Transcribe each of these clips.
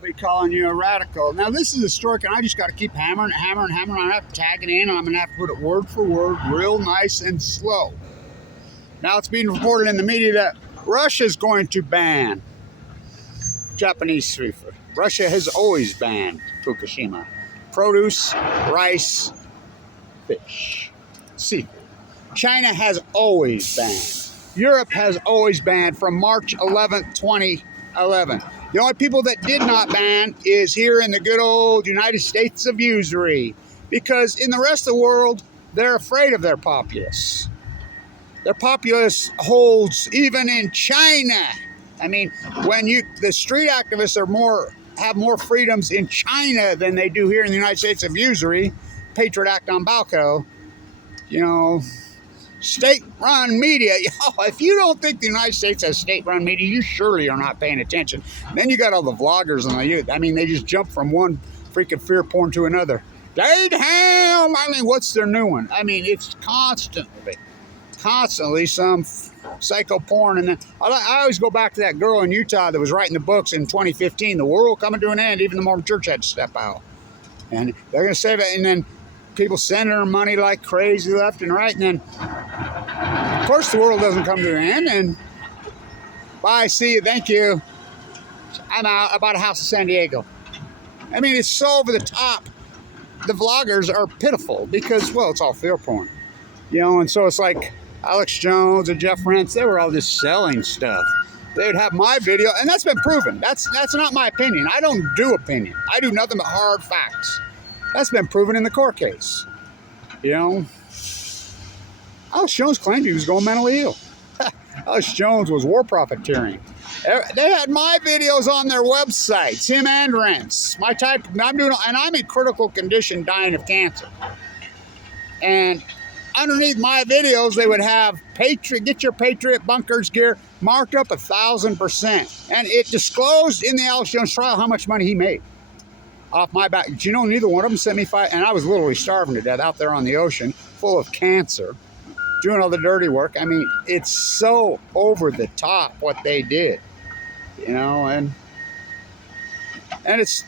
I'll be calling you a radical. Now, this is a story, and I just got to keep hammering. I'm going to have to tag it in, and I'm going to have to put it word for word, real nice and slow. Now, it's being reported in the media that Russia is going to ban Japanese seafood. Russia has always banned Fukushima. Produce, rice, fish, seafood. China has always banned. Europe has always banned from March 11th, 2011. The only people that did not ban is here in the good old United States of usury, because in the rest of the world, they're afraid of their populace. Their populace holds even in China. I mean, when the street activists have more freedoms in China than they do here in the United States of usury. Patriot Act on Balco, you know, state-run media. If you don't think the United States has state-run media, you surely are not paying attention. Then you got all the vloggers and the youth. I mean, they just jump from one freaking fear porn to another. Damn! I mean, what's their new one? I mean, it's constantly some psycho porn. And then I always go back to that girl in Utah that was writing the books in 2015, the world coming to an end, even the Mormon church had to step out. And they're going to save it, and then people sending her money like crazy left and right, and then, of course, the world doesn't come to an end, and bye, see you, thank you, I'm out. I bought a house in San Diego. I mean, it's so over the top. The vloggers are pitiful because, well, it's all fear porn. You know, and so it's like Alex Jones and Jeff Rentz, they were all just selling stuff. They would have my video, and that's been proven. That's not my opinion. I don't do opinion. I do nothing but hard facts. That's been proven in the court case. You know, Alex Jones claimed he was going mentally ill. Alex Jones was war profiteering. They had my videos on their websites, him and Rentz. I'm in critical condition, dying of cancer. And underneath my videos, they would have get your Patriot Bunkers gear marked up 1,000%. And it disclosed in the Alex Jones trial how much money he made off my back. Do you know, neither one of them sent me $5, and I was literally starving to death out there on the ocean, full of cancer, doing all the dirty work. I mean, it's so over the top what they did, you know, and it's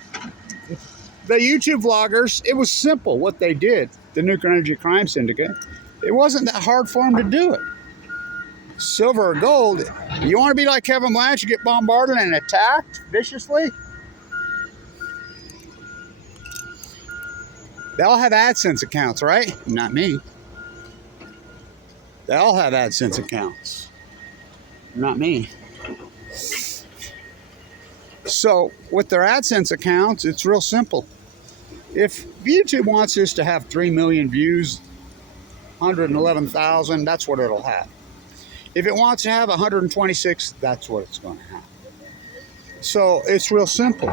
the YouTube vloggers. It was simple what they did. The Nuclear Energy Crime Syndicate. It wasn't that hard for them to do it. Silver or gold. You want to be like Kevin Blanch, you get bombarded and attacked viciously? They all have AdSense accounts, right? Not me. They all have AdSense accounts. Not me. So, with their AdSense accounts, it's real simple. If YouTube wants this to have 3 million views, 111,000, that's what it'll have. If it wants to have 126, that's what it's going to have. So, it's real simple.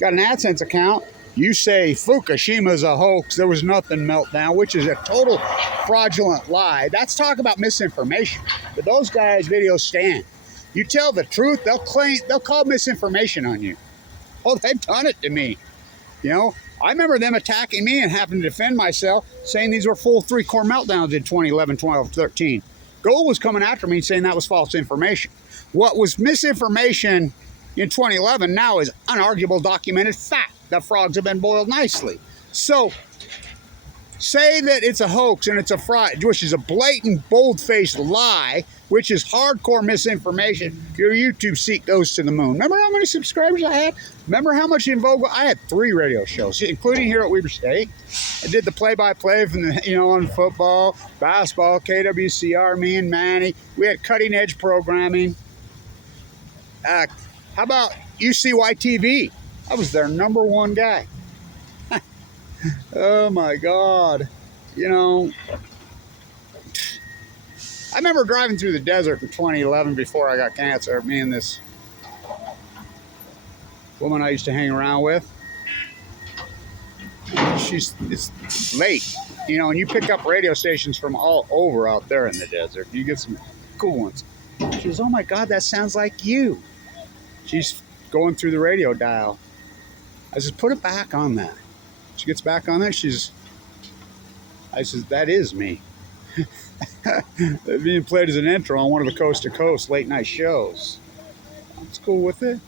Got an AdSense account. You say Fukushima's a hoax, there was nothing meltdown, which is a total fraudulent lie. That's talk about misinformation. But those guys' videos stand. You tell the truth, they'll call misinformation on you. Oh, they've done it to me. You know, I remember them attacking me and having to defend myself, saying these were full 3-core meltdowns in 2011, 12, 13. Gold was coming after me saying that was false information. What was misinformation in 2011 now is unarguable documented fact. The frogs have been boiled nicely. So, say that it's a hoax and it's a fraud, which is a blatant, bold-faced lie, which is hardcore misinformation. Your YouTube seat goes to the moon. Remember how many subscribers I had? Remember how much in vogue? I had 3 radio shows, including here at Weber State. I did the play-by-play from the, on football, basketball, KWCR, me and Manny. We had cutting-edge programming. How about UCY TV? I was their #1 guy. Oh my God. You know, I remember driving through the desert in 2011 before I got cancer. Me and this woman I used to hang around with. It's late, you know, and you pick up radio stations from all over out there in the desert. You get some cool ones. She goes, oh my God, that sounds like you. She's going through the radio dial. I said, put it back on that. She gets back on there. I said, that is me. Being played as an intro on one of the coast to coast late night shows. I was cool with it.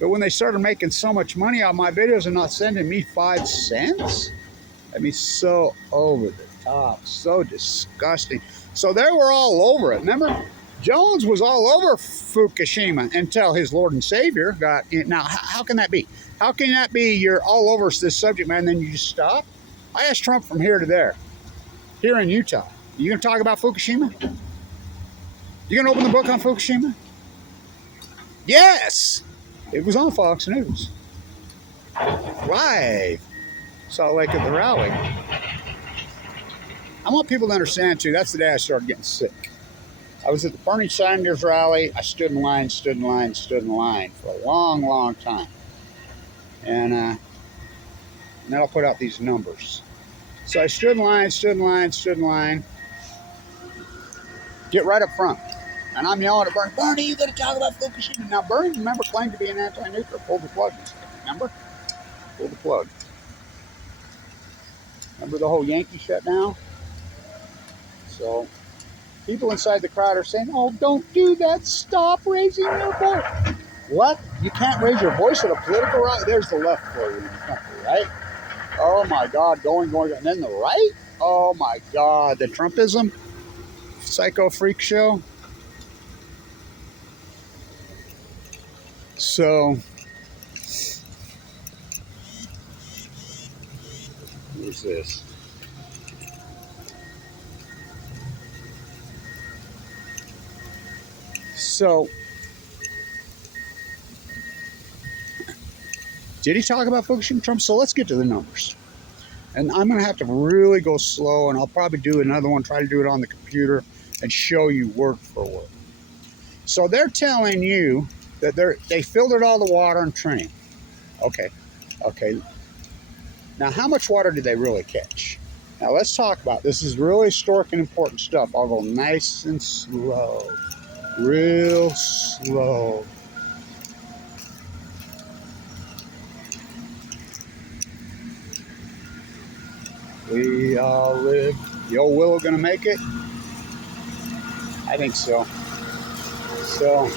But when they started making so much money out of my videos and not sending me 5 cents, I mean, so over the top, so disgusting. So they were all over it. Remember, Jones was all over Fukushima until his Lord and Savior got in. Now, how can that be? How can that be you're all over this subject matter and then you just stop? I asked Trump from here to there, here in Utah. You gonna talk about Fukushima? You gonna open the book on Fukushima? Yes! It was on Fox News. Live. Salt Lake at the rally. I want people to understand too, that's the day I started getting sick. I was at the Bernie Sanders rally. I stood in line for a long, long time. And then I'll put out these numbers. So I stood in line. Get right up front. And I'm yelling at Bernie, Bernie, you gotta talk about Fukushima. Now Bernie, remember, claimed to be an anti-nuclear, pulled the plug. Remember? Pulled the plug. Remember the whole Yankee shutdown? So people inside the crowd are saying, oh, don't do that. Stop raising your voice. What? You can't raise your voice at a political rally? There's the left for you in the country, right? Oh, my God. Going. And then the right? Oh, my God. The Trumpism? Psycho freak show? So, what is this? So, did he talk about Fukushima, Trump? So let's get to the numbers. And I'm going to have to really go slow, and I'll probably do another one, try to do it on the computer, and show you word for word. So they're telling you that they filtered all the water in Trinity. Okay. Now, how much water did they really catch? Now, let's talk about this. This is really historic and important stuff. I'll go nice and slow. Real slow. We all live. The old Willow gonna make it? I think so. So,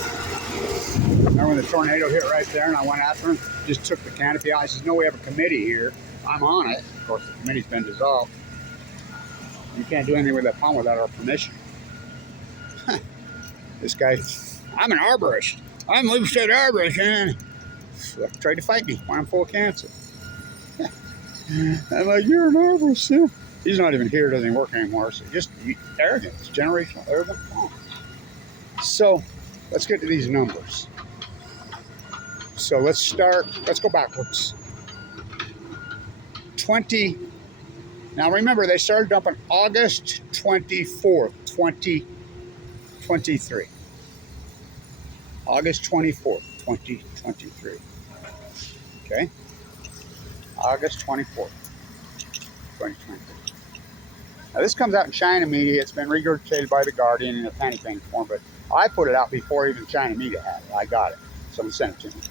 remember when the tornado hit right there and I went after him? Just took the canopy out. I says, no, we have a committee here. I'm on it. Of course, the committee's been dissolved. You can't do anything with that pond without our permission. This guy, I'm an arborist. I'm a Leadership arborist, and tried to fight me when I'm full of cancer. I'm like, you're an arborist, too. He's not even here, doesn't even work anymore. So just arrogance, generational arrogance. So let's get to these numbers. So let's go backwards. Now remember, they started dumping August 24th, 2023. August 24th, 2023. Okay? August 24th, 2023. Now this comes out in China media. It's been regurgitated by The Guardian in a penny penny form, but I put it out before even China media had it. I got it. Someone sent it to me.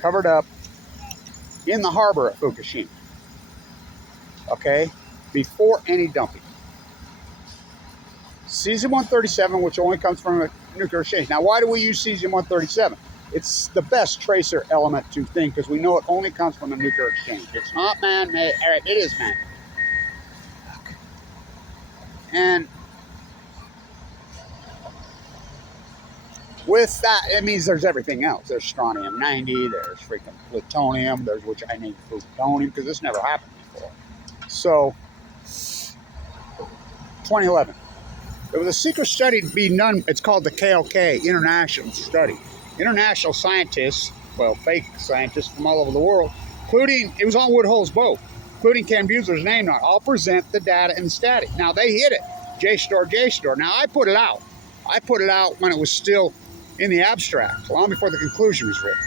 Covered up in the harbor at Fukushima. Okay? Before any dumping. Cesium-137, which only comes from a nuclear exchange. Now, why do we use Cesium-137? It's the best tracer element to think because we know it only comes from a nuclear exchange. It's not man-made. It is man-made. And with that, it means there's everything else. There's strontium-90, there's freaking plutonium, there's which I named plutonium because this never happened before. So, 2011. There was a secret study to be done. It's called the KLK, International Study. International scientists, well, fake scientists from all over the world, including, it was on Woodhull's boat, including Ken Buesler's name on it, all present the data in static. Now, they hit it. JSTOR. Now, I put it out. I put it out when it was still in the abstract, long before the conclusion was written.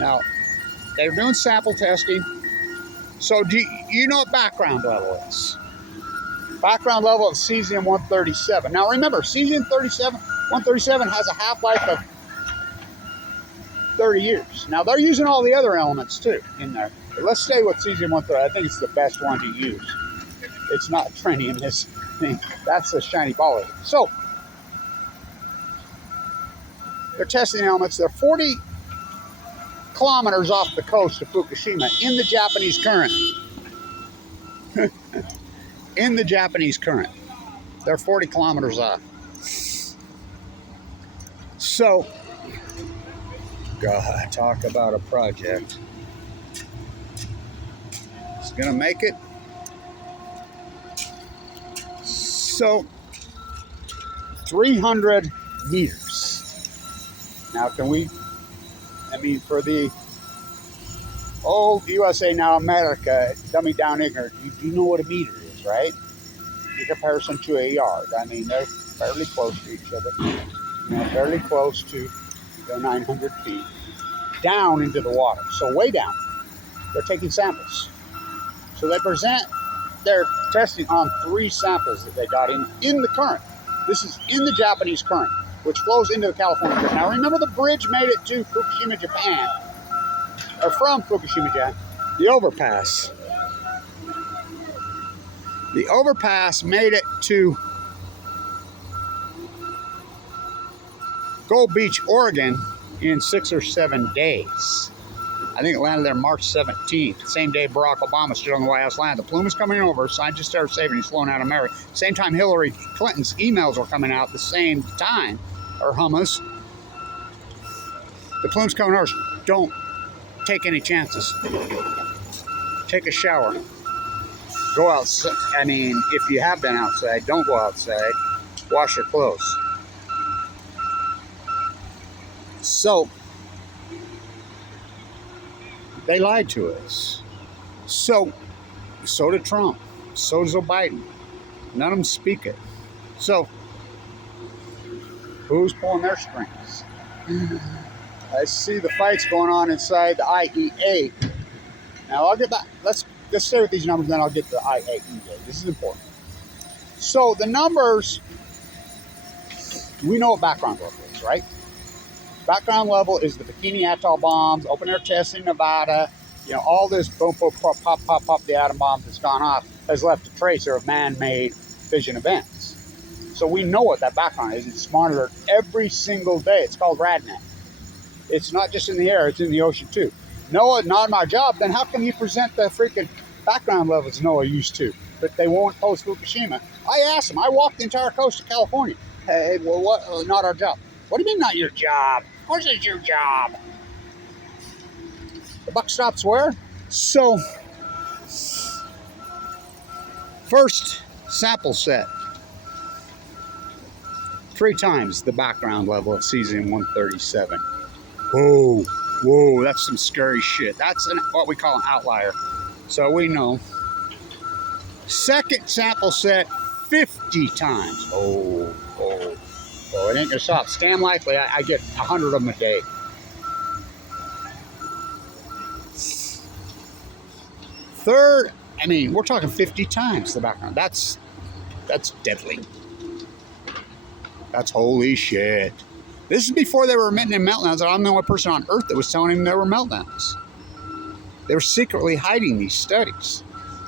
Now, they were doing sample testing. So, do you know what background level is? Background level of Cesium-137. Now, remember, Cesium-137 has a half-life of 30 years. Now, they're using all the other elements, too, in there. But let's stay with Cesium-137. I think it's the best one to use. It's not trinium. This thing. That's a shiny ball. So, They're testing the elements. They're 40 kilometers off the coast of Fukushima in the Japanese current. In the Japanese current. They're 40 kilometers off. So, God, talk about a project. It's going to make it. So, 300 meters. Now, can we, for the old USA Now America, dummy down ignorant, you know what a meter is, right? In comparison to a yard. They're fairly close to each other. Fairly close to 900 feet down into the water. So way down. They're taking samples. So they're testing on 3 samples that they got in the current. This is in the Japanese current, which flows into the California current. Now remember, the bridge made it to Fukushima, Japan, or from Fukushima, Japan, the overpass. The overpass made it to Gold Beach, Oregon in 6 or 7 days. I think it landed there March 17th, same day Barack Obama stood on the White House lawn. The plume was coming over, scientists started saving, he's flown out of America. Same time Hillary Clinton's emails were coming out the same time, or hummus. The plume's coming over. Don't take any chances. Take a shower. Go outside. If you have been outside, don't go outside. Wash your clothes. So, they lied to us. So did Trump. So does Biden. None of them speak it. So, who's pulling their strings? I see the fights going on inside the IEA. Now, I'll get back. Let's stay with these numbers, then I'll get to the IAEA. This is important. So, the numbers, we know what background level is, right? Background level is the Bikini Atoll bombs, open air tests in Nevada, all this boom, boom, pop, pop, pop, the atom bomb that's gone off has left a tracer of man-made fission events. So we know what that background is. It's monitored every single day. It's called RadNet. It's not just in the air, it's in the ocean too. NOAA, not my job, then how can you present the freaking background levels NOAA used to? But they won't post Fukushima. I asked them, I walked the entire coast of California. Hey, well, what? Not our job. What do you mean not your job? Of course it's your job. The buck stops where? So, first sample set. 3 times the background level of cesium-137. Whoa, that's some scary shit. That's what we call an outlier. So we know. Second sample set, 50 times. Oh, it ain't gonna stop. Stand likely, I get 100 of them a day. Third, we're talking 50 times the background. That's deadly. That's holy shit. This is before they were emitting meltdowns. I'm the only person on Earth that was telling him there were meltdowns. They were secretly hiding these studies.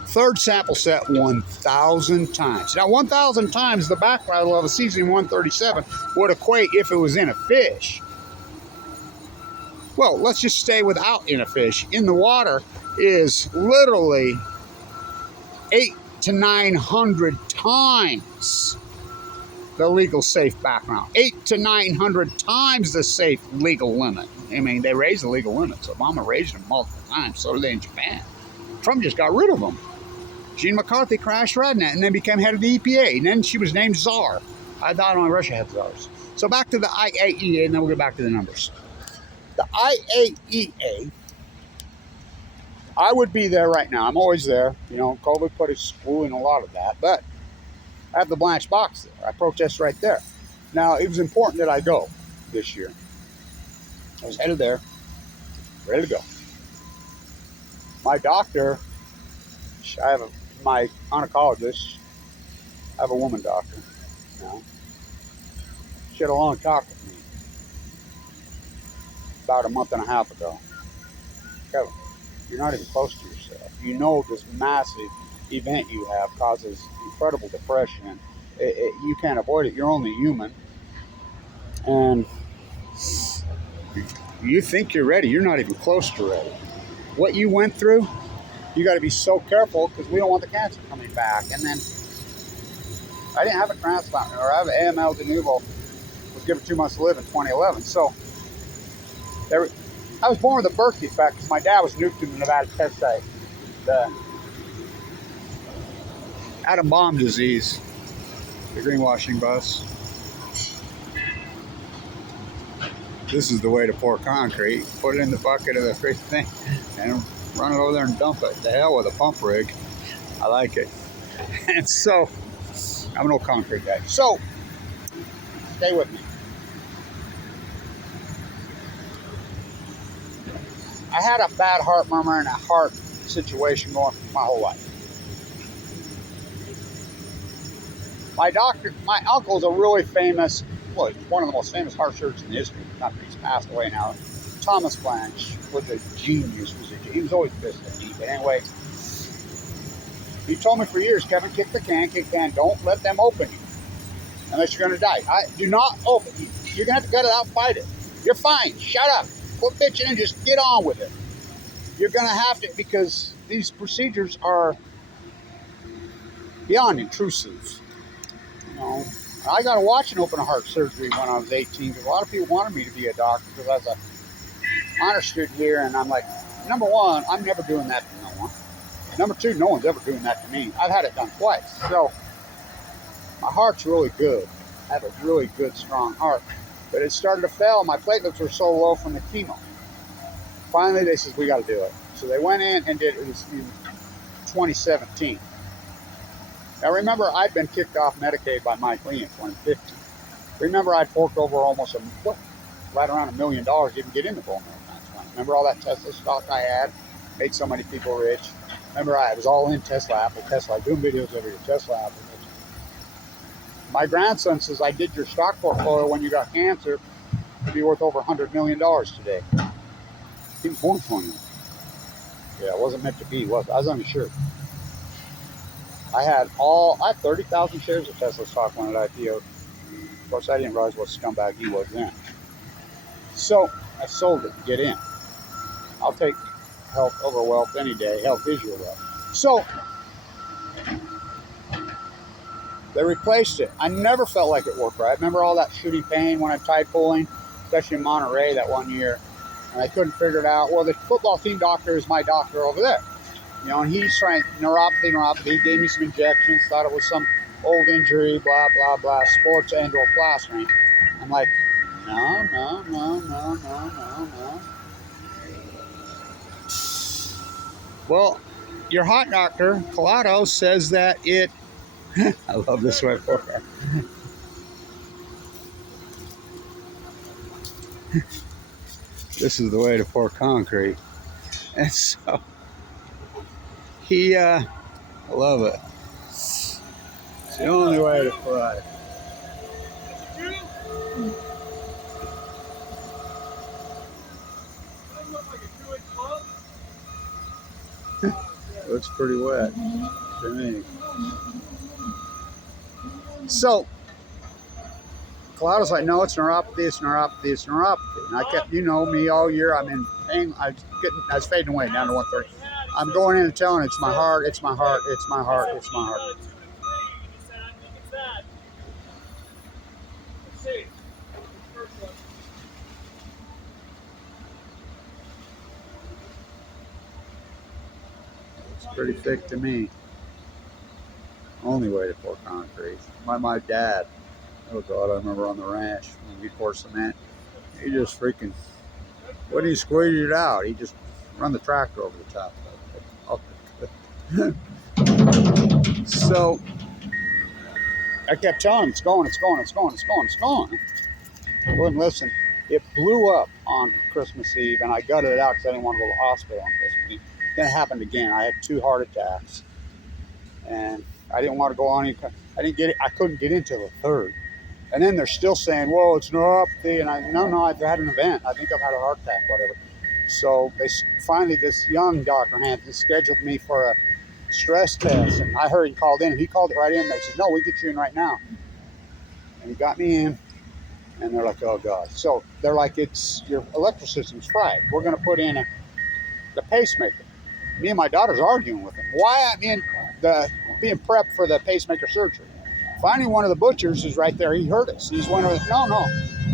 Third sample set, 1,000 times. Now, 1,000 times the background level of cesium-137 would equate if it was in a fish. Well, let's just stay without in a fish. In the water is literally 800 to 900 times the legal safe background. 800 to 900 times the safe legal limit. They raised the legal limits. Obama raised them multiple times. So did they in Japan. Trump just got rid of them. Gene McCarthy crashed RadNet and then became head of the EPA. And then she was named czar. I thought only Russia had czars. So back to the IAEA, and then we'll get back to the numbers. The IAEA, I would be there right now. I'm always there. COVID put a screw in a lot of that. But I have the Blanche box there. I protest right there. Now, it was important that I go this year. I was headed there, ready to go. My doctor, my gynecologist, I have a woman doctor now. She had a long talk with me about a month and a half ago. Kevin, you're not even close to yourself. This massive event you have causes incredible depression. You can't avoid it. You're only human. And You think you're ready. You're not even close to ready. What you went through, you got to be so careful because we don't want the cancer coming back. And then I didn't have a transplant, or I have an AML de novo. Was given 2 months to live in 2011. So I was born with a birth defect because my dad was nuked in the Nevada test site. The atom bomb disease, the greenwashing bus. This is the way to pour concrete. Put it in the bucket of the freaking thing and run it over there and dump it. The hell with a pump rig. I like it. And so, I'm an old concrete guy. So, stay with me. I had a bad heart murmur and a heart situation going my whole life. My uncle's a really famous, well, he's one of the most famous heart surgeons in history. Not that he's passed away now. Thomas Blanche was a genius. He was always business. But anyway, he told me for years, Kevin, kick the can. Don't let them open you unless you're going to die. Do not open. You're going to have to gut it out and fight it. You're fine. Shut up. Quit bitching and just get on with it. You're going to have to, because these procedures are beyond intrusive. You know, I got to watch an open heart surgery when I was 18 because a lot of people wanted me to be a doctor because I was a honor student here, and I'm like, number one, I'm never doing that to no one. Number two, no one's ever doing that to me. I've had it done twice. So my heart's really good. I have a really good, strong heart. But it started to fail. My platelets were so low from the chemo. Finally, they said, we got to do it. So they went in and did it. It was in 2017. Now, remember, I'd been kicked off Medicaid by Mike Lee in 2015. Remember, I'd forked over almost right around $1 million to even get into bone marrow transplant. Remember all that Tesla stock I had? Made so many people rich. Remember, I was all in Tesla, Apple, Tesla, doing videos every year, Tesla, Apple. My grandson says, I did your stock portfolio when you got cancer. It'd be worth over $100 million today. He was born 20. Yeah, it wasn't meant to be, was it? I was unsure. I had 30,000 shares of Tesla stock when it IPO'd. Of course, I didn't realize what scumbag he was then. So, I sold it to get in. I'll take health over wealth any day. Health is your wealth. So, they replaced it. I never felt like it worked right. Remember all that shooting pain when I tried pulling, especially in Monterey that one year, and I couldn't figure it out. Well, the football team doctor is my doctor over there. You know, and he's trying neuropathy. He gave me some injections, thought it was some old injury, blah, blah, blah, sports androplastering. I'm like, no. Well, your heart doctor, Collado, says that it I love this way for her. This is the way to pour concrete. And so, I love it. It's the only way to fry. Looks pretty wet to me. So, Collado's like, no, it's neuropathy. And I kept, you know me, all year I'm in pain. I was fading away down to 130. I'm going in and telling it's my heart. It's pretty thick to me. Only way to pour concrete. My dad, oh God, I remember on the ranch when we pour cement, he just freaking, when he squeezed it out, he just run the tractor over the top of it. So I kept telling him, it's going. He wouldn't listen. It blew up on Christmas Eve, and I gutted it out because I didn't want to go to the hospital on Christmas Eve. Then it happened again. I had 2 heart attacks, and I didn't want to go on. I couldn't get into the 3rd. And then they're still saying, well, it's neuropathy. And no, I've had an event. I think I've had a heart attack, whatever. So finally, this young Dr. Hanson scheduled me for a stress test. And I heard he called in. He called it right in. They said, no, we get you in right now. And he got me in. And they're like, oh God. So they're like, it's your electrical system's fried. We're going to put in the pacemaker. Me and my daughter's arguing with him. Why I'm in being prepped for the pacemaker surgery. Finally, one of the butchers is right there. He heard us. He's one of the, no.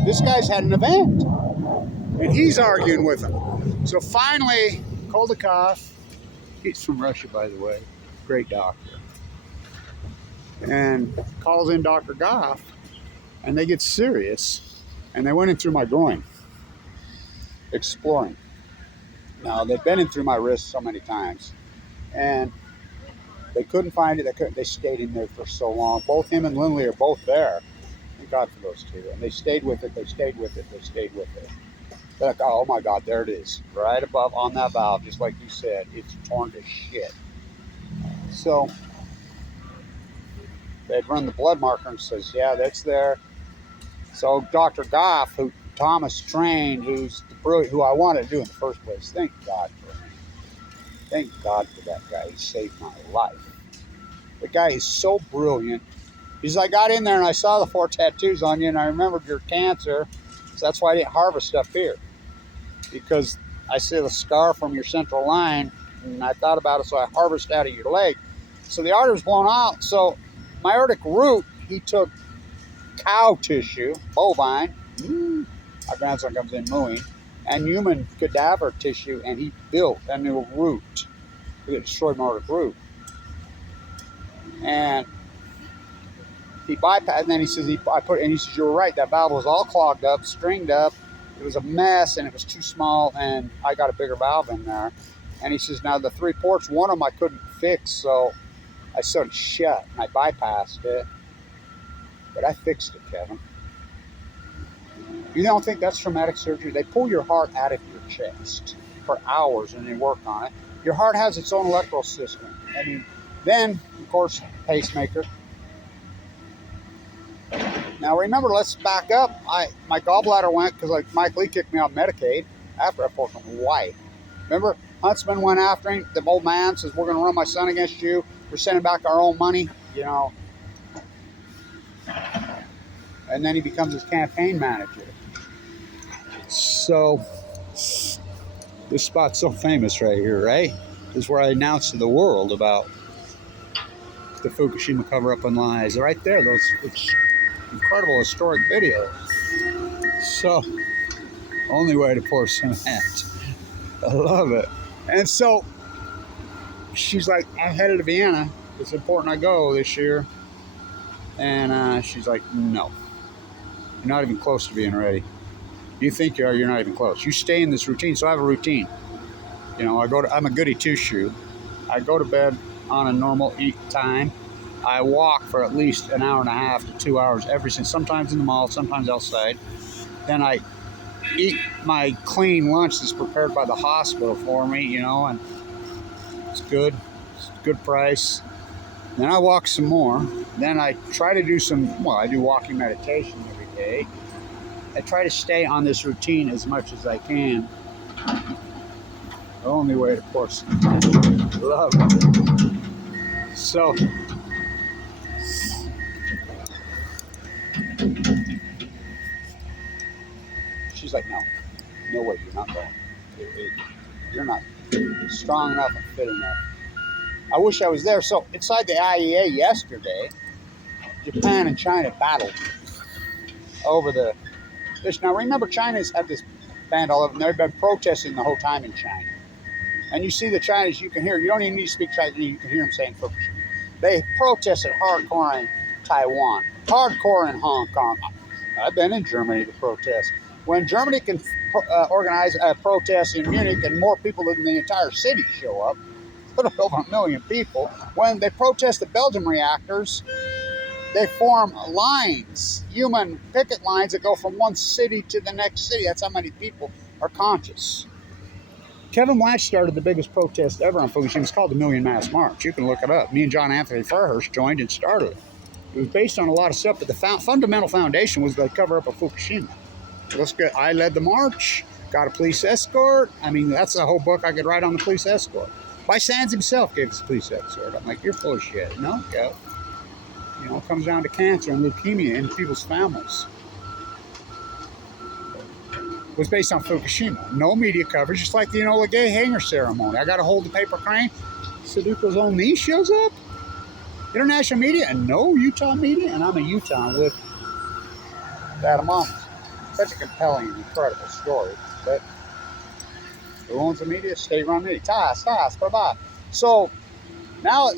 This guy's had an event. And he's arguing with him. So finally, Koldakov, he's from Russia, by the way, great doctor, and calls in Dr. Goff, and they get serious, and they went in through my groin, exploring. Now, they've been in through my wrist so many times, and they couldn't find it. They stayed in there for so long. Both him and Lindley are both there. Thank God for those two. And they stayed with it. They stayed with it. They're like, oh my God, there it is. Right above on that valve, just like you said. It's torn to shit. So they'd run the blood marker and says, yeah, that's there. So Dr. Goff, who Thomas trained, who's the brilliant, who I wanted to do in the first place, thank God for him. Thank God for that guy. He saved my life. The guy is so brilliant. He's like, I got in there and I saw the 4 tattoos on you and I remembered your cancer. So that's why I didn't harvest stuff here. Because I see the scar from your central line and I thought about it, so I harvested out of your leg. So the artery was blown out. So my aortic root, he took cow tissue, bovine, my grandson comes in mooing, and human cadaver tissue, and he built a new root. He destroyed my aortic root. And he bypassed, and then he says, he says, you were right, that valve was all clogged up, stringed up, it was a mess, and it was too small, and I got a bigger valve in there. And he says, now the 3 ports, one of them I couldn't fix, so I sewed it shut, and I bypassed it. But I fixed it, Kevin. You don't think that's traumatic surgery? They pull your heart out of your chest for hours, and they work on it. Your heart has its own electrical system. I mean, then, of course, pacemaker. Now remember, let's back up. My gallbladder went because like Mike Lee kicked me off Medicaid after I forced him white. Remember, Huntsman went after him. The old man says, we're going to run my son against you. We're sending back our own money, you know. And then he becomes his campaign manager. So, this spot's so famous right here, right? This is where I announced to the world about the Fukushima cover-up and lies. Right there, those incredible historic videos. So, only way to pour cement. I love it. And so, she's like, I'm headed to Vienna. It's important I go this year. And she's like, no. You're not even close to being ready. You think you are, you're not even close. You stay in this routine. So I have a routine. You know, I'm a goody two-shoe. I go to bed on a normal eat time. I walk for at least an hour and a half to 2 hours every single, sometimes in the mall, sometimes outside. Then I eat my clean lunch that's prepared by the hospital for me, you know, and it's good. It's a good price. Then I walk some more. Then I try to do I do walking meditation every day. I try to stay on this routine as much as I can. The only way, of course, love it. So, she's like, no way, you're not going. You're not strong enough and fit enough. I wish I was there. So inside the IEA yesterday, Japan and China battled over this. Now remember, China's had this band all over, and they've been protesting the whole time in China. And you see the Chinese, you can hear, you don't even need to speak Chinese, you can hear them saying Fukushima. They protested hardcore in Taiwan, hardcore in Hong Kong. I've been in Germany to protest. When Germany can organize a protest in Munich and more people than the entire city show up, over 1 million people, when they protest the Belgium reactors, they form lines, human picket lines that go from one city to the next city. That's how many people are conscious. Kevin Blanch started the biggest protest ever on Fukushima. It's called the Million Mass March. You can look it up. Me and John Anthony Fairhurst joined and started it. It was based on a lot of stuff, but the fundamental foundation was the cover-up of Fukushima. I led the march, got a police escort. I mean, that's a whole book I could write on the police escort. By Sands himself gave us a police escort. I'm like, you're full of shit. No, go. You know, it comes down to cancer and leukemia in people's families. was based on Fukushima. No media coverage, just like the Enola Gay hanger ceremony. I got to hold the paper crane. Sudoku's own niece shows up. International media and no Utah media, and I'm a Utah with that among such a compelling and incredible story. But who owns the media? State-run media. Bye-bye. So now,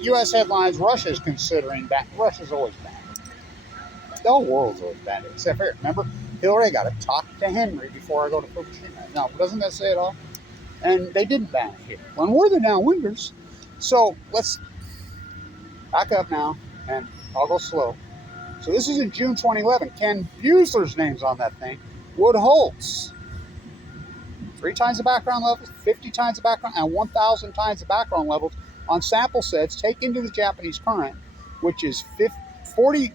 U.S. headlines: Russia is considering that. Russia's always banned. The whole world's always banned it, except here. Remember, Hillary got to talk to Henry before I go to Fukushima. Now, doesn't that say it all? And they didn't ban it here. When we're the downwinders. So let's back up now, and I'll go slow. So this is in June 2011. Ken Buesler's name's on that thing. Wood Holtz. 3 times the background levels, 50 times the background, and 1,000 times the background levels on sample sets taken to the Japanese current, which is 40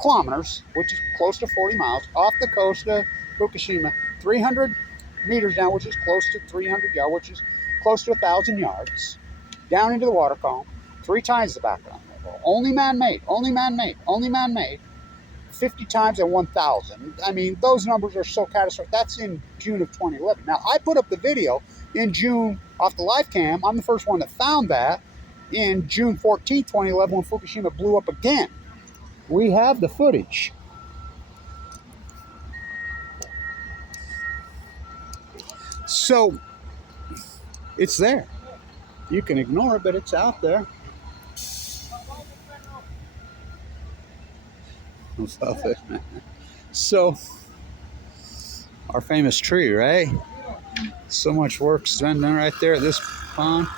kilometers, which is close to 40 miles, off the coast of Fukushima, 300 meters down, which is close to 300 yards, which is close to 1,000 yards, down into the water column, 3 times the background level. Only man-made, only man-made, only man-made. 50 times and 1,000. I mean, those numbers are so catastrophic. That's in June of 2011. Now, I put up the video in June off the live cam. I'm the first one that found that in June 14, 2011, when Fukushima blew up again. We have the footage. So, it's there. You can ignore it, but it's out there. So, our famous tree, right? So much work's done right there at this pond.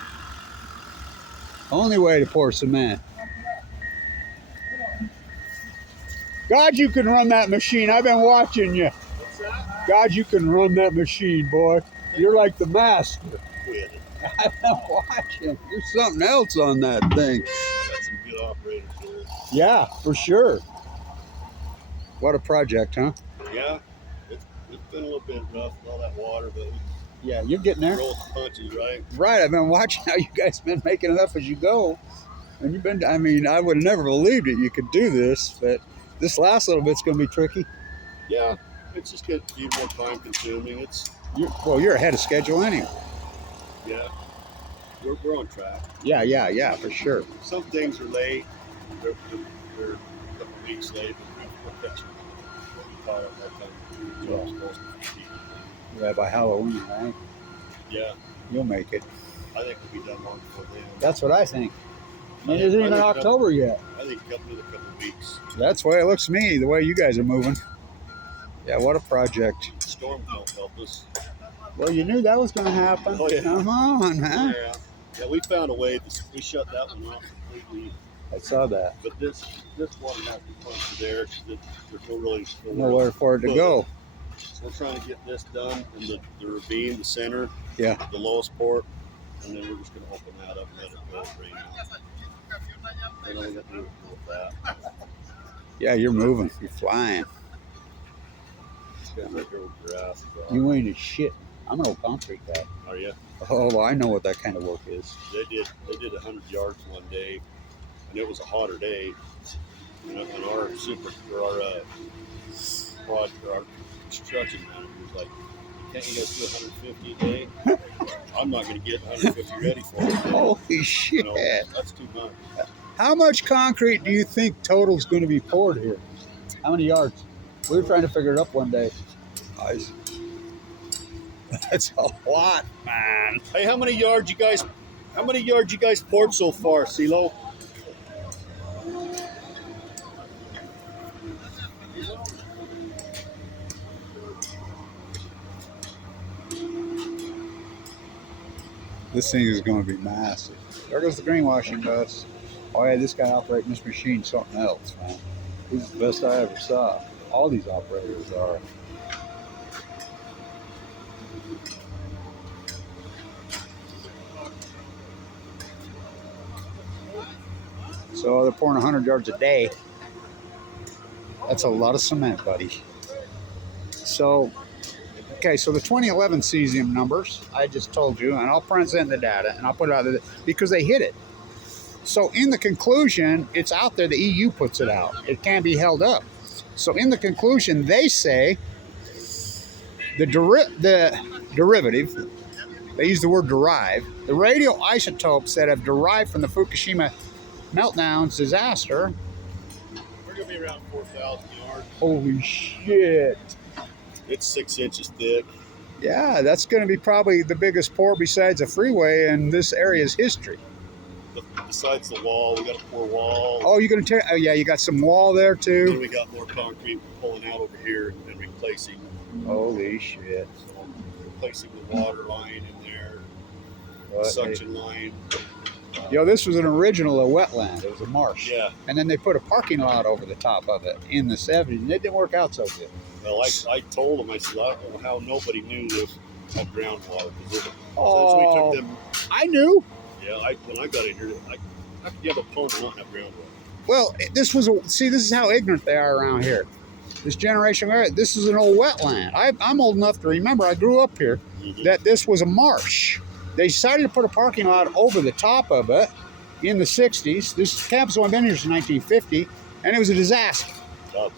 Only way to pour cement. God, you can run that machine. I've been watching you. What's that? God, you can run that machine, boy. You're like the master. Quit it. I've been watching. You're something else on that thing. Got some good operators there. Yeah, for sure. What a project, huh? Yeah, it's been a little bit rough with all that water, but Yeah, you're getting there. roll the punches, right? Right, I've been watching how you guys been making it up as you go. And you've been, I mean, I would have never believed it you could do this, but this last little bit's going to be tricky. Yeah, it's just going to be more time consuming. You're ahead of schedule anyway. Yeah, we're on track. Yeah, for sure. Some things are late. They're a couple weeks late, but we're catching what we caught up that time. The job's supposed to be. Yeah, by Halloween, right? Yeah, You'll make it. I think we'll be done long before then. That's what I think. It isn't even October yet. I think another couple of weeks. That's the way it looks to me, the way you guys are moving. Yeah, what a project. Storm don't help us. Well, you knew that was going to happen. Oh, yeah. Come on, man. Yeah, we found a way. We shut that one off completely. I saw that. But this water has to pump to there. There's really Nowhere for it to go. So we're trying to get this done in the ravine, the center, Yeah. the lowest port, and then we're just going to open that up and let it go right now. And all we got to do is deal with that. Yeah, you're moving. You're flying. This guy's right there with grass. You ain't a shit. I'm an old concrete guy. Are you? Oh, well, I know what that kind of work is. They did 100 yards one day, and it was a hotter day. And our construction manager was like, "Can't you guys do 150 a day?" I'm not going to get 150 ready for it. Holy shit. That's too much. How much concrete do you think total is going to be poured here? How many yards? We were trying to figure it up one day. Guys, that's a lot, man. Hey, how many yards you guys poured so far, CeeLo? This thing is going to be massive. There goes the greenwashing bus. Oh, yeah, this guy operating this machine, something else, man. He's the best I ever saw. All these operators are. So they're pouring 100 yards a day. That's a lot of cement, buddy. So, okay, so the 2011 cesium numbers, I just told you, and I'll present the data, and I'll put it out there because they hit it. So in the conclusion, it's out there, the EU puts it out. It can't be held up. So in the conclusion, they say the derivative, they use the word derive, the radioisotopes that have derived from the Fukushima meltdowns disaster. We're going to be around 4,000 yards. Holy shit. It's 6 inches thick. Yeah, that's going to be probably the biggest pour besides a freeway in this area's history. Besides the wall, we got a pour wall. Oh, you're going to tear? Oh, yeah, you got some wall there And then too. we got more concrete pulling out over here and replacing. Holy shit! So replacing the water line in there, What suction line. Yo, this was an original a wetland. It was a marsh. Yeah. And then they put a parking lot over the top of it in the 70s, and it didn't work out so good. Well, I told them, I said, I don't know how nobody knew this had groundwater. Since we Oh, took them, I knew. yeah, when I got in here, how could you have a pond and not have groundwater? Well, this was see, this is how ignorant they are around here. This generation, this is an old wetland. I'm old enough to remember. I grew up here. That this was a marsh. They decided to put a parking lot over the top of it in the 60s. This campus only been here since 1950, and it was a disaster.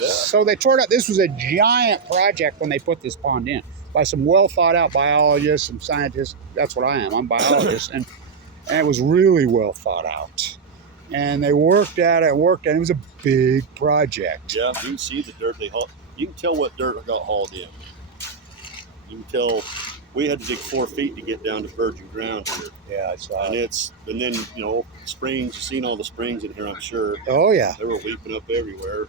So they tore it up. This was a giant project when they put this pond in by some well thought out biologists, some scientists. That's what I am. I'm a biologist, and it was really well thought out. And they worked at it, It was a big project. Yeah, you can see the dirt they hauled. You can tell what dirt got hauled in. You can tell we had to dig 4 feet to get down to virgin ground here. Yeah, I saw And then, you know, springs, you've seen all the springs in here, I'm sure. Oh, yeah. They were leaping up everywhere.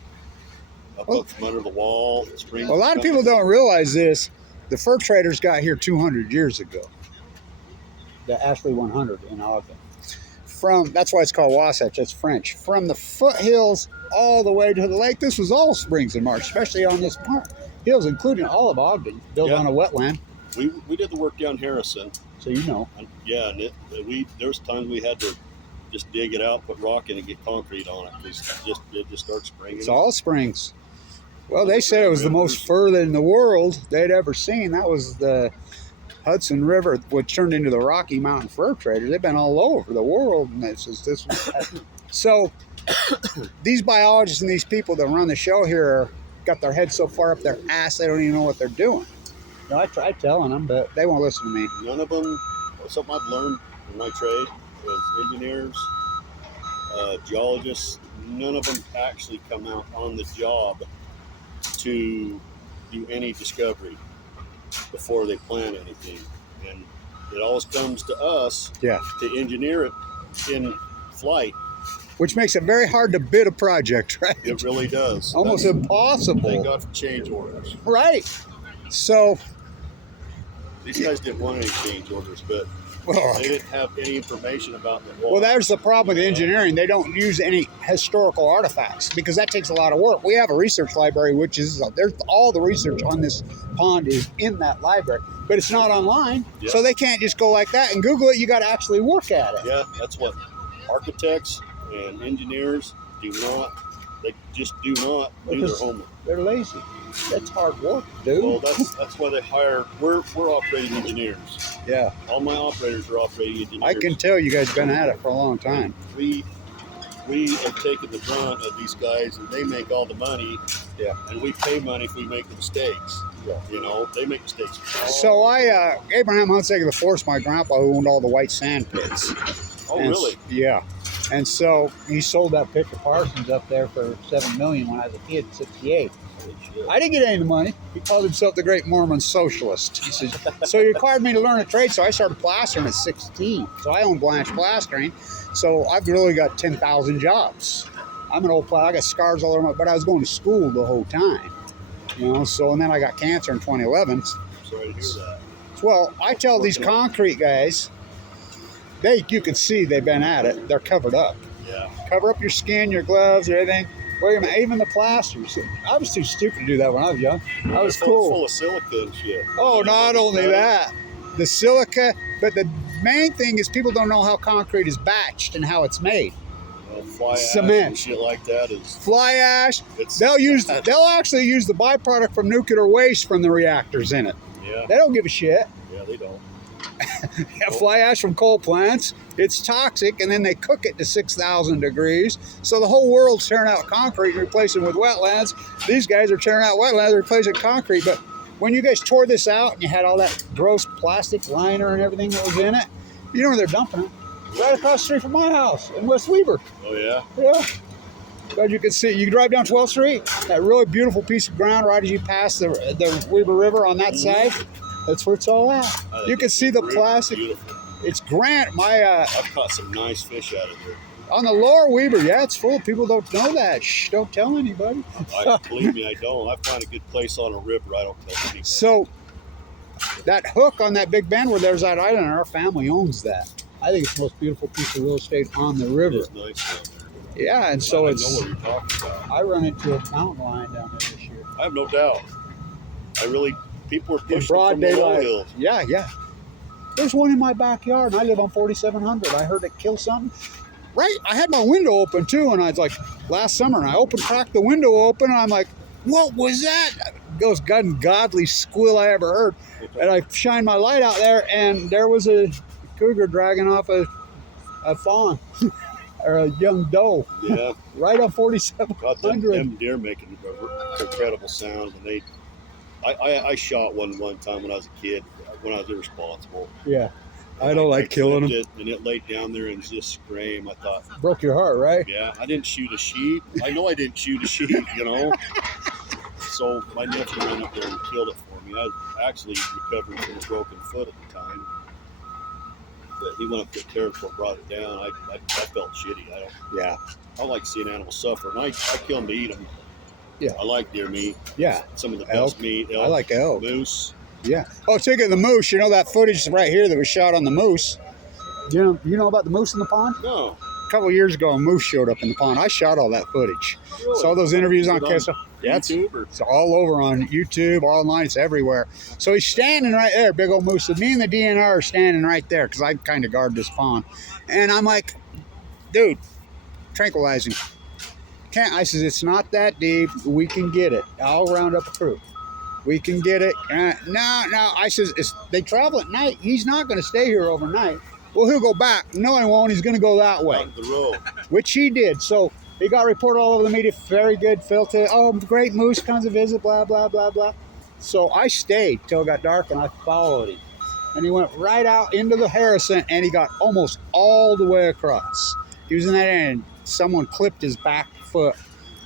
Up from under the wall. Springs. Well, a lot of people don't realize this. The fur traders got here 200 years ago. The Ashley 100 in Ogden. That's why it's called Wasatch. It's French. From the foothills all the way to the lake. This was all springs and marsh, especially on this part. Hills, including all of Ogden, built on a wetland. We did the work down Harrison. So you know. And, yeah, and there was times we had to just dig it out, put rock in, and get concrete on it because it just starts springing. It's all springs. Well, they said it was the most further in the world they'd ever seen. That was the Hudson River, which turned into the Rocky Mountain fur traders. They've been all over the world, and this was. So these biologists and these people that run the show here got their heads so far up their ass they don't even know what they're doing. You know, I tried telling them, but they won't listen to me. None of them. Something I've learned in my trade is engineers, geologists. None of them actually come out on the job to do any discovery before they plan anything, and it always comes to us to engineer it in flight, which makes it very hard to bid a project, right? It really does. Almost impossible. Thank God for change orders. Right. So these guys didn't want any change orders, but they didn't have any information about the wall. Well, there's the problem with engineering. They don't use any historical artifacts because that takes a lot of work. We have a research library, which is there's all the research on this pond is in that library, but it's not online, so they can't just go like that and Google it. You got to actually work at it. Yeah, that's what architects and engineers do not. They just do not do their homework. They're lazy. That's hard work, dude. Well, that's why they hire. We're operating engineers. Yeah. All my operators are operating engineers. I can tell you guys been at it for a long time. We have taken the brunt of these guys, and they make all the money. Yeah. And we pay money if we make the mistakes. Yeah. You know, they make mistakes. So Abraham Hunsaker the Fourth, my grandpa, who owned all the white sand pits. Oh, really? Yeah. And so he sold that pit to Parsons up there for $7 million when I was a kid in '68. I didn't get any of the money. He called himself the Great Mormon Socialist. He says, so he required me to learn a trade, so I started plastering at 16. So I own Blanche Plastering. So I've really got 10,000 jobs. I'm an old plaster. I got scars all over, but I was going to school the whole time. You know, so and then I got cancer in 2011. Sorry to hear that. Well, I tell these concrete guys, you can see they've been at it. They're covered up. Yeah. Cover up your skin, your gloves, everything. Even the plasters. I was too stupid to do that when I was young. I was cool. Full of silica and shit. Oh, not only that, the silica, but the main thing is people don't know how concrete is batched and how it's made. Fly Cement. ash and shit like that is fly ash. They'll actually use the byproduct from nuclear waste from the reactors in it. Yeah. They don't give a shit. Yeah, they don't. Fly ash from coal plants. It's toxic, and then they cook it to 6,000 degrees. So the whole world's tearing out concrete and replacing with wetlands. These guys are tearing out wetlands and replacing concrete. But when you guys tore this out and you had all that gross plastic liner and everything that was in it, you know where they're dumping it? Right across the street from my house in West Weber. Oh, yeah? Yeah. But you can see, you can drive down 12th Street, that really beautiful piece of ground right as you pass the Weber River on that side. That's where it's all at. You can see the plastic. Beautiful. It's grand. I've caught some nice fish out of there. On the lower Weber, yeah, it's full. People don't know that. Shh, don't tell anybody. Believe me, I don't. I find a good place on a river. I don't tell anybody. So that hook on that big bend where there's that island, our family owns that. I think it's the most beautiful piece of real estate on the river. It's nice down there. Yeah, and so I know what you're talking about. I run into a mountain lion down there this year. I have no doubt. People are pushing In broad from the low daylight. hills. Yeah, yeah. There's one in my backyard, and I live on 4700. I heard it kill something. Right, I had my window open too, and I was like, last summer, and I cracked the window open, and I'm like, what was that? It goes godly squeal I ever heard. And I shined my light out there, and there was a cougar dragging off a fawn or a young doe. Yeah. Right on 4700. God, them deer make an incredible sound. And I shot one time when I was a kid, when I was irresponsible. Yeah. I don't like killing them. And it laid down there and just screamed. I thought, broke your heart, right? yeah, I didn't shoot a sheep. I know I didn't shoot a sheep, you know. So my nephew went up there and killed it for me. I was actually recovering from a broken foot at the time. But he went up to the territory, brought it down. I felt shitty. I don't like seeing animals suffer. And I kill them to eat them. Yeah. I like deer meat. Yeah. Some of the Elk. best meat. Elk, I like elk. Moose. Yeah. Oh, speaking of the moose, you know that footage right here that was shot on the moose? You know about the moose in the pond? No. A couple of years ago, a moose showed up in the pond. I shot all that footage. Really? Saw those interviews on Is it Kessel. Yeah, it's all over on YouTube, online, it's everywhere. So he's standing right there, big old moose. Me and the DNR are standing right there because I kind of guard this pond. And I'm like, dude, tranquilizing. I says, it's not that deep. We can get it. I'll round up a crew. We can get it. No. I says, they travel at night. He's not going to stay here overnight. Well, he'll go back. No, he won't. He's going to go that way. On the road. Which he did. So he got reported all over the media. Very good. Filter. Oh, great moose comes to visit. Blah, blah, blah, blah. So I stayed till it got dark and I followed him. And he went right out into the Harrison and he got almost all the way across. He was in that end. Someone clipped his back foot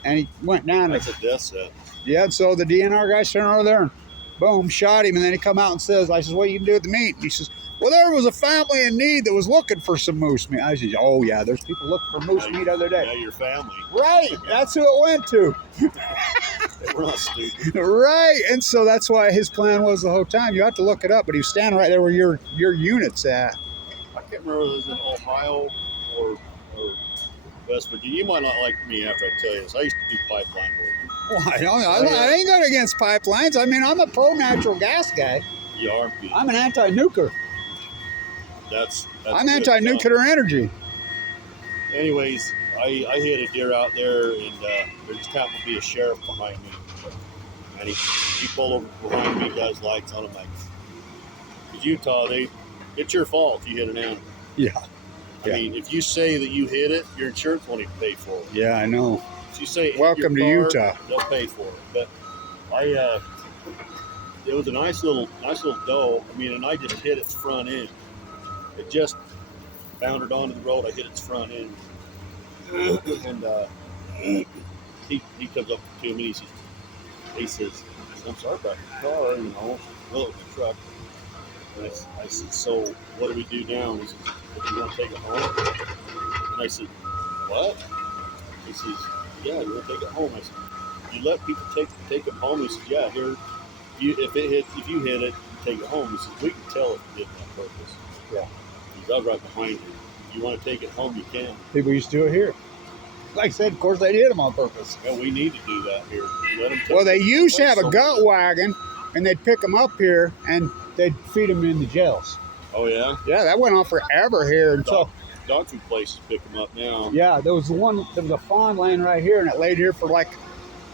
and he went down. That's a death set. Yeah, so the DNR guy turned over there and boom, shot him. And then he come out and says, I says, what you can do with the meat? And he says, well, there was a family in need that was looking for some moose meat. I said, oh, yeah, there's people looking for moose meat the other day. Yeah, your family. Right, that's who it went to. We're not stupid. Right, and so that's why his plan was the whole time. You have to look it up, but he was standing right there where your unit's at. I can't remember if it was in Ohio or West Virginia. You might not like me after I tell you this. I used to do pipeline work. Well, I ain't good against pipelines. I mean, I'm a pro-natural gas guy. You are. I'm an anti-nuker. That's I'm anti-nuclear energy. Anyways, I hit a deer out there, and there just happened to be a sheriff behind me. And he pulled over behind me, got his lights on. I'm like, because Utah, it's your fault if you hit an animal. Yeah. I mean, if you say that you hit it, your insurance won't even pay for it. Yeah, I know. If you say welcome to Utah, they'll pay for it. But it was a nice little doe. I mean, and I just hit its front end. It just bounded onto the road. I hit its front end, and he comes up to me. He says, "I'm sorry about your car, you know, well, it was a truck." And I said, "So what do we do now?" And he says, "Do you want to take it home?" And I said, "What?" He says, "Yeah, you want to take it home?" I said, "You let people take it home?" He says, "Yeah, here, if you hit it, you take it home." He says, "We can tell if you did it on purpose." Yeah. He's right behind you. If you want to take it home, you can. People used to do it here. Like I said, of course, they did them on purpose. Yeah, we need to do that here. Let them well, they used to have a gut wagon, and they'd pick them up here, and they'd feed them in the jails. Oh, yeah? Yeah, that went on forever here. Until dog food places pick them up now. Yeah, there was a fawn laying right here, and it laid here for like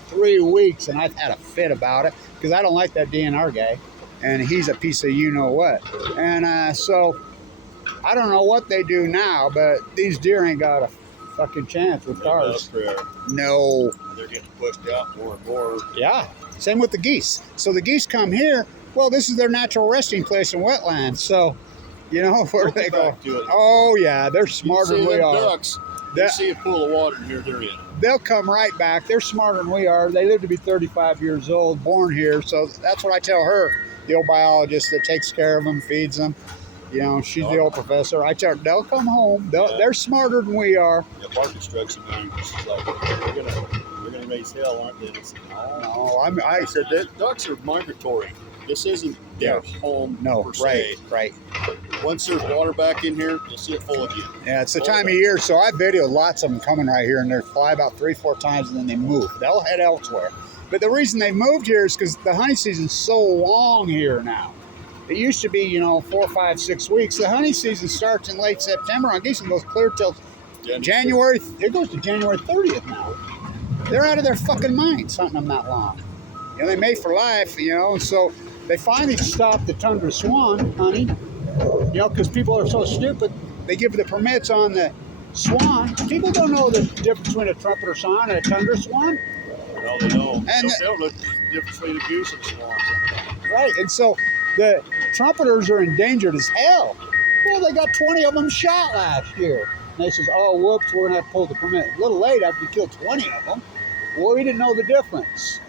3 weeks, and I've had a fit about it, because I don't like that DNR guy, and he's a piece of you-know-what. And so, I don't know what they do now, but these deer ain't got a fucking chance with cars. No. They're getting pushed out more and more. Yeah. Same with the geese. So the geese come here. Well, this is their natural resting place in wetlands. So, you know, where they go. Oh, yeah, they're smarter than we are. Ducks, they see a pool of water in here, they're in. They'll come right back. They're smarter than we are. They live to be 35 years old, born here. So that's what I tell her, the old biologist that takes care of them, feeds them. You know, she's the old professor. I tell her, they'll come home. They're smarter than we are. Yeah, Mark instructs me. She's like, they're gonna raise hell, aren't they? No, I said that ducks are migratory. This isn't their home per se. Right. Once there's water back in here, you'll see it full again. Yeah, it's the time of year. So I videoed lots of them coming right here, and they fly about 3-4 times, and then they move. They'll head elsewhere. But the reason they moved here is because the honey season's so long here now. It used to be, you know, 4, 5, 6 weeks. The honey season starts in late September on geese and goes clear till January. It goes to January 30th now. They're out of their fucking minds hunting them that long. You know, they mate for life, you know, and so they finally stopped the tundra swan hunting, you know, because people are so stupid. They give the permits on the swan. People don't know the difference between a trumpeter swan and a tundra swan. No, they don't. And they don't know the difference between a goose and a swan. Right, and so the trumpeters are endangered as hell. Well, they got 20 of them shot last year. And they says, oh, whoops, we're going to have to pull the permit. A little late after you killed 20 of them. Well, we didn't know the difference.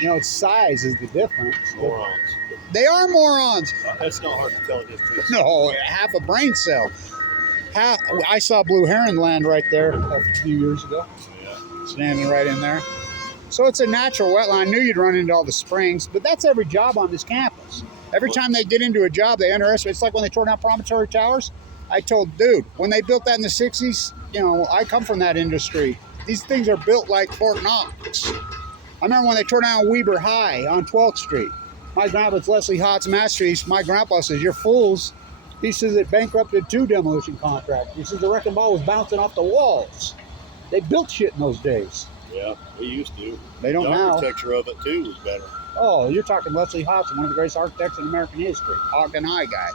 You know, it's size is the difference. Morons. They are morons. That's not hard to tell a difference. No, half a brain cell. I saw blue heron land right there a few years ago. Yeah. Standing right in there. So it's a natural wetland. I knew you'd run into all the springs, but that's every job on this campus. Every time they get into a job, they underestimate. It's like when they tore down Promontory Towers. I told dude, when they built that in the 60s, you know, I come from that industry. These things are built like Fort Knox. I remember when they tore down Weber High on 12th Street. My grandpa's Leslie Hott's masterpiece. My grandpa says, you're fools. He says it bankrupted 2 demolition contracts. He says the wrecking ball was bouncing off the walls. They built shit in those days. Yeah, they used to. They don't now. The architecture of it, too, was better. Oh, you're talking Leslie Hodgson, one of the greatest architects in American history. Ogden High guy.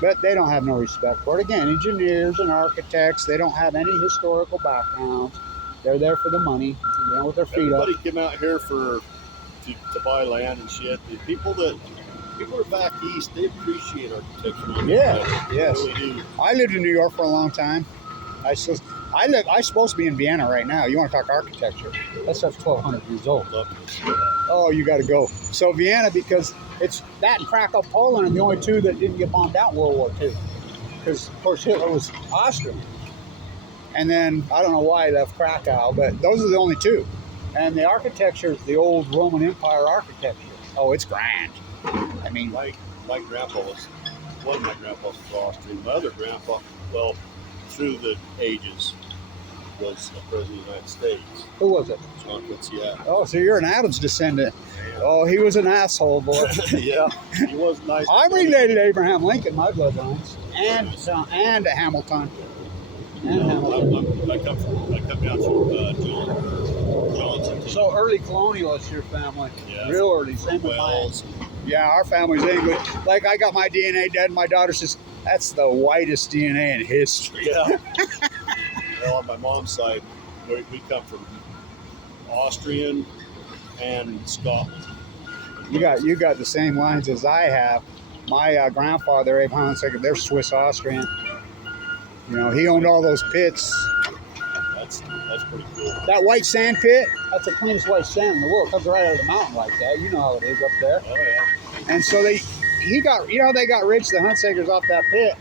But they don't have no respect for it. Again, engineers and architects, they don't have any historical backgrounds. They're there for the money, you know, with their feet Everybody up. came out here to buy land and shit. The people are back east, they appreciate architecture. Yeah, yes. They really do. I lived in New York for a long time. I'm supposed to be in Vienna right now. You want to talk architecture? That stuff's 1,200 years old. Love to see that. Oh, you got to go. So Vienna, because it's that and Krakow, Poland, are the only 2 that didn't get bombed out in World War II. Because, of course, Hitler was Austrian. And then, I don't know why he left Krakow, but those are the only 2. And the architecture is the old Roman Empire architecture. Oh, it's grand. I mean, my grandpa one of my grandpas was Austrian. My other grandpa, well, through the ages, was a president of the United States. Who was it? John Quincy Adams. Oh, so you're an Adams descendant. Yeah. Oh, he was an asshole, boy. Yeah, he was nice. I'm related to Abraham Lincoln, my bloodlines, and Hamilton. I come down from Johnson. So early colonialists, your family. Yeah. Real early. Same with mine. Yeah, our family's English. Like, I got my DNA dead, and my daughter says, that's the whitest DNA in history. Yeah. Well, on my mom's side, we come from Austrian and Scotland. You got the same lines as I have. My grandfather, Abe Heinz, they're Swiss Austrian. You know, he owned all those pits. That's pretty cool. That white sand pit, that's the cleanest white sand in the world. It comes right out of the mountain like that. You know how it is up there. Oh, yeah. And so they got rich, the Huntsakers, off that pit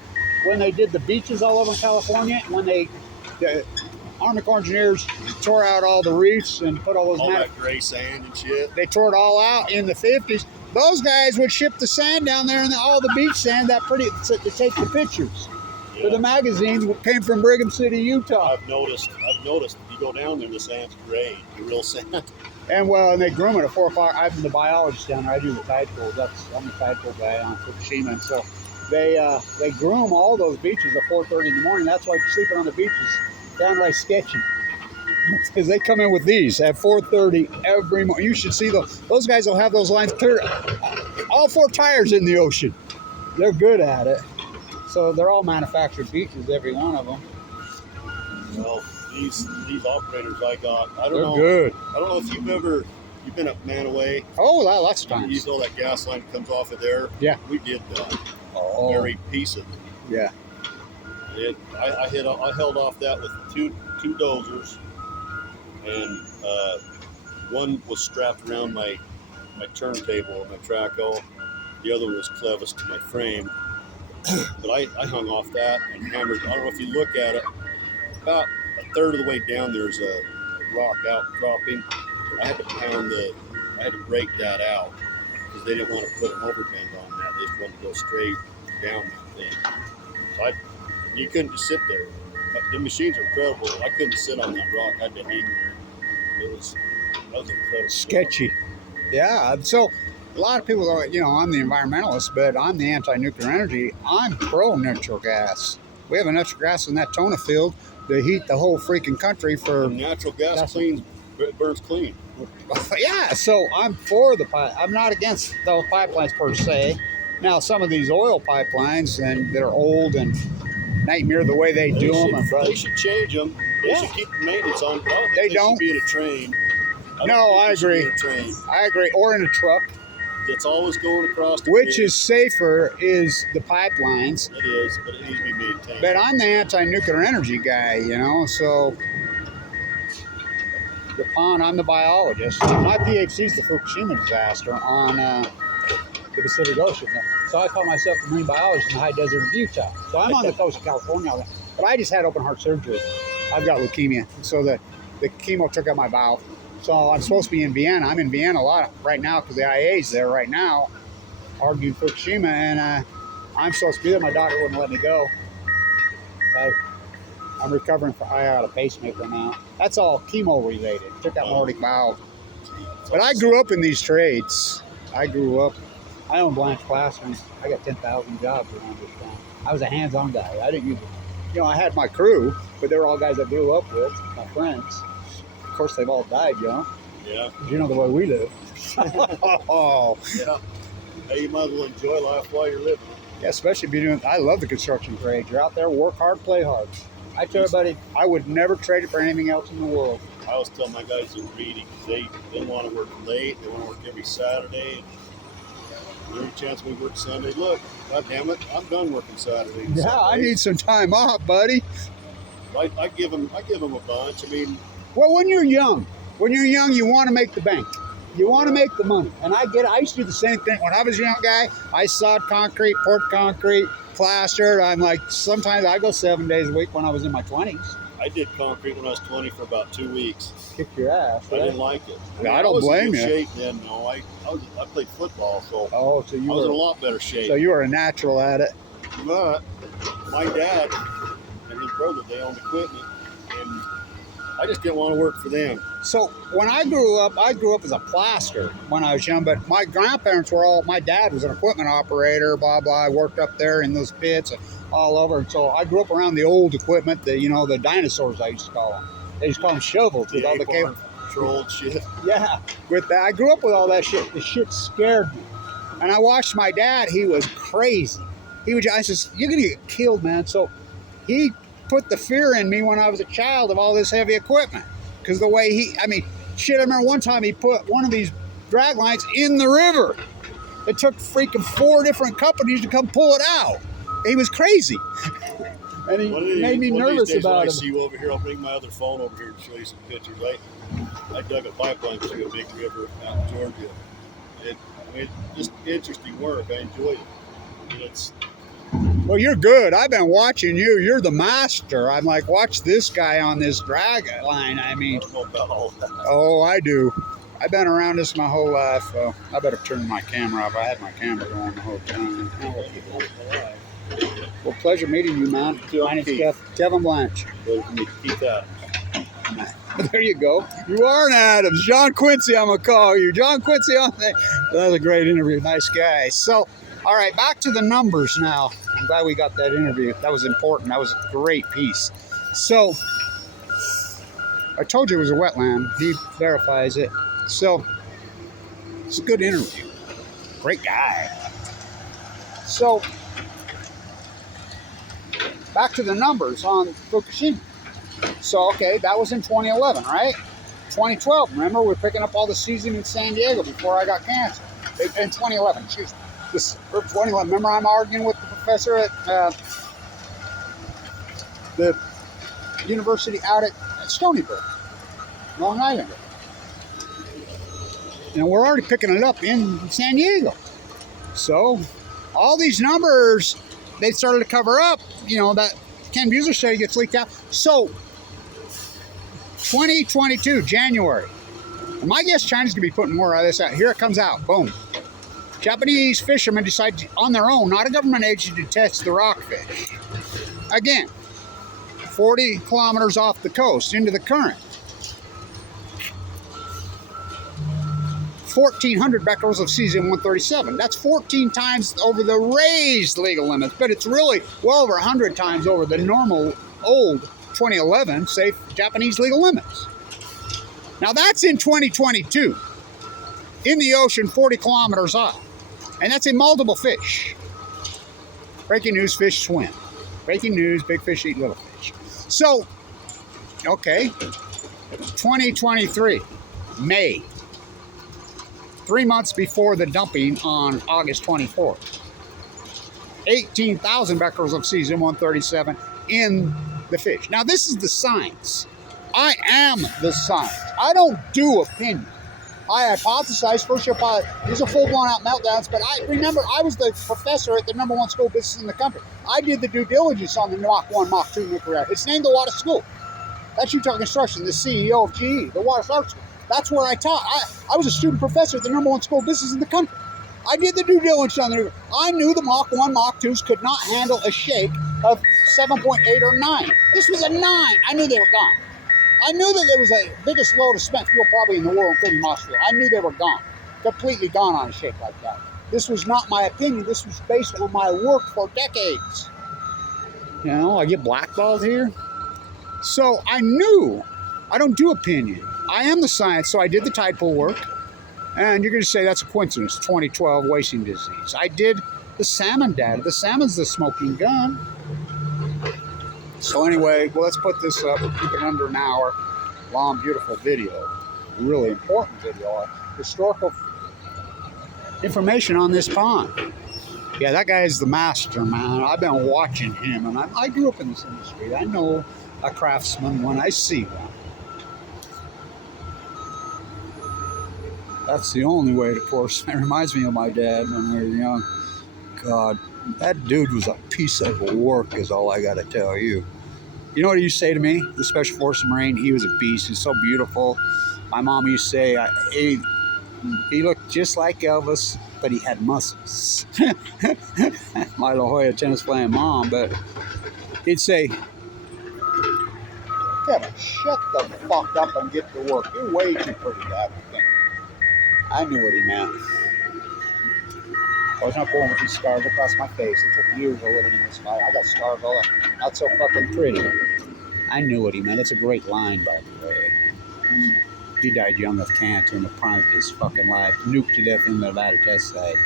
when they did the beaches all over California. When the Army Corps engineers tore out all the reefs and put all those that gray sand and shit. They tore it all out in the 50s. Those guys would ship the sand down there and all the beach sand to take the pictures. For the magazines came from Brigham City, Utah. I've noticed if you go down there, the sand's gray, the real sand. And they groom it at 4 o'clock. I'm the biologist down there. I do the tide pools. I'm the tide pool guy on Fukushima. And so they groom all those beaches at 4:30 in the morning. That's why sleeping on the beach is downright sketchy. Because they come in with these at 4:30 every morning. You should see those guys will have those lines clear. All 4 tires in the ocean. They're good at it. So they're all manufactured beaches, every one of them. Well, these operators I got, I don't they're know. Good. I don't know if you've ever You've been up Manaway. Oh, lots of You times. know that gas line that comes off of there? Yeah. We did that. Oh. Very piece of it. Yeah. I held off that with two dozers, and one was strapped around my turntable, my traco. The other one was clevis to my frame. But I hung off that and hammered. I don't know if you look at it, about a third of the way down there's a rock outcropping. I had to break that out because they didn't want to put an overbend on that. They just wanted to go straight down that thing. So you couldn't just sit there. The machines are incredible. I couldn't sit on that rock. I had to hang there. That was incredible. Sketchy. Yeah. So a lot of people are, I'm the environmentalist, but I'm the anti-nuclear energy. I'm pro-natural gas. We have a natural gas in that Tona field to heat the whole freaking country for... And natural gas burns clean. Yeah, so I'm for the pipe. I'm not against those pipelines per se. Now, some of these oil pipelines, and they're old and nightmare the way they do them. They should change them. They should keep the maintenance on. They don't. Should be in a train. I agree. I agree. Or in a truck. That's always going across the Which field. is safer is the pipelines. It is, but it needs to be maintained. But I'm the anti-nuclear energy guy, so the pond, I'm the biologist. My PhD is the Fukushima disaster on the Pacific Ocean. So I call myself a marine biologist in the high desert of Utah. So I'm on the coast of California, but I just had open heart surgery. I've got leukemia, so the chemo took out my valve. So I'm supposed to be in Vienna. I'm in Vienna a lot right now because the IA's there right now arguing Fukushima, and I'm supposed to be there. My doctor wouldn't let me go. I'm recovering I got a pacemaker now. That's all chemo related. Took out my aortic valve. But I grew up in these trades. I own Blanche Classrooms. I got 10,000 jobs around this town. I was a hands-on guy. I didn't use it. I had my crew, but they were all guys I grew up with, my friends. Of course, they've all died, Yeah. You know the way we live. Oh. Yeah. Hey, you might as well enjoy life while you're living. Yeah, especially if you're doing. I love the construction trade. You're out there, work hard, play hard. I tell everybody, I would never trade it for anything else in the world. I always tell my guys in greedy because they want to work late. They want to work every Saturday. And every chance we work Sunday, look, God damn it, I'm done working Saturday. Yeah, Sunday. I need some time off, buddy. I give them a bunch. I mean, well, when you're young, you want to make the bank. You want to make the money. And I get it. I used to do the same thing. When I was a young guy, I sawed concrete, poured concrete, plastered. I'm like, sometimes I go 7 days a week when I was in my 20s. I did concrete when I was 20 for about 2 weeks. Kicked your ass, right? I didn't like it. I don't blame you. I was in good shape then. No, I played football, so I was in a lot better shape. So you were a natural at it. But my dad and his brother, they owned equipment, and I just didn't want to work for them. So when I grew up as a plaster when I was young, but my grandparents my dad was an equipment operator, blah, blah. I worked up there in those pits and all over. And so I grew up around the old equipment, the dinosaurs, I used to call them. They used to call them shovels with all the cable. Controlled shit. Yeah, with that. I grew up with all that shit. The shit scared me. And I watched my dad. He was crazy. I said, you're going to get killed, man. So he put the fear in me when I was a child of all this heavy equipment. Because the way I remember one time he put one of these drag lines in the river. It took freaking 4 different companies to come pull it out. He was crazy. And he made me nervous about it. I see you over here, I'll bring my other phone over here and show you some pictures. I dug a pipeline through a big river out in Georgia. Just interesting work. I enjoyed it. Well, you're good. I've been watching you. You're the master. I'm like, watch this guy on this drag line. I don't know about all that. Oh, I do. I've been around this my whole life. So I better turn my camera off. I had my camera going the whole time. Well, pleasure meeting you, man. My name's Kevin Blanche. Keep that. There you go. You are an Adams. John Quincy, I'm going to call you. John Quincy on there. That was a great interview. Nice guy. So, all right, back to the numbers now. I'm glad we got that interview. That was important. That was a great piece. So, I told you it was a wetland. He verifies it. So, it's a good interview. Great guy. So, back to the numbers on Fukushima. So, okay, that was in 2011, right? 2012, remember, we're picking up all the season in San Diego before I got cancer. In 2011, excuse me. Or 2011, remember I'm arguing with the professor at the university out at Stony Brook, Long Island. And we're already picking it up in San Diego. So all these numbers, they started to cover up, you know, that Ken Buser study gets leaked out. So 2022, January. And my guess China's going to be putting more of this out. Here it comes out. Boom. Japanese fishermen decide on their own, not a government agency, to test the rockfish. Again, 40 kilometers off the coast into the current. 1,400 becquerels of cesium-137. That's 14 times over the raised legal limits, but it's really well over 100 times over the normal old 2011 safe Japanese legal limits. Now that's in 2022, in the ocean 40 kilometers off, and that's in multiple fish. Breaking news, fish swim. Breaking news, big fish eat little fish. So, okay, 2023, May. 3 months before the dumping on August 24th. 18,000 becquerels of cesium-137 in the fish. Now, this is the science. I am the science. I don't do opinion. I hypothesize, first year pilot, these are full-blown out meltdowns, but I remember I was the professor at the #1 school business in the country. I did the due diligence on the Mach 1, Mach 2 nuclear. It's named the Water School. That's Utah Construction, the CEO of GE, the Water Art School. That's where I taught. I was a student professor at the #1 school business in the country. I did the due diligence on the. I knew the Mach 1, Mach 2s could not handle a shake of 7.8 or 9. This was a 9. I knew they were gone. I knew that there was the biggest load of spent fuel probably in the world, including Mossville. I knew they were gone. Completely gone on a shake like that. This was not my opinion. This was based on my work for decades. You know, I get blackballed here. So I knew. I don't do opinion. I am the science, so I did the tide pool work. And you're going to say that's a coincidence, 2012 wasting disease. I did the salmon data. The salmon's the smoking gun. So anyway, well, let's put this up. We'll keep it under an hour. Long, beautiful video. Really important video. Historical information on this pond. Yeah, that guy is the master, man. I've been watching him, and I grew up in this industry. I know a craftsman when I see one. That's the only way to pour. It reminds me of my dad when we were young. God, that dude was a piece of work, is all I got to tell you. You know what he used to say to me? The Special Forces Marine, he was a beast. He's so beautiful. My mom used to say he looked just like Elvis, but he had muscles. My La Jolla tennis playing mom, but he'd say, Kevin, shut the fuck up and get to work. You're way too pretty to have a thing. I knew what he meant. I was not born with these scars across my face. It took years of living in this fire. I got scars all up. Not so fucking pretty. I knew what he meant. It's a great line, by the way. He died young of cancer in the prime of his fucking life. Nuked to death in the Nevada test site.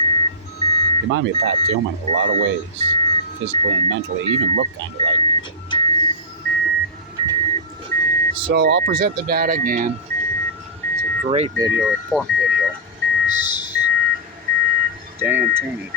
He reminded me of Pat Tillman in a lot of ways. Physically and mentally. He even looked kind of like him. So I'll present the data again. It's a great video, important video. Dan Tooney.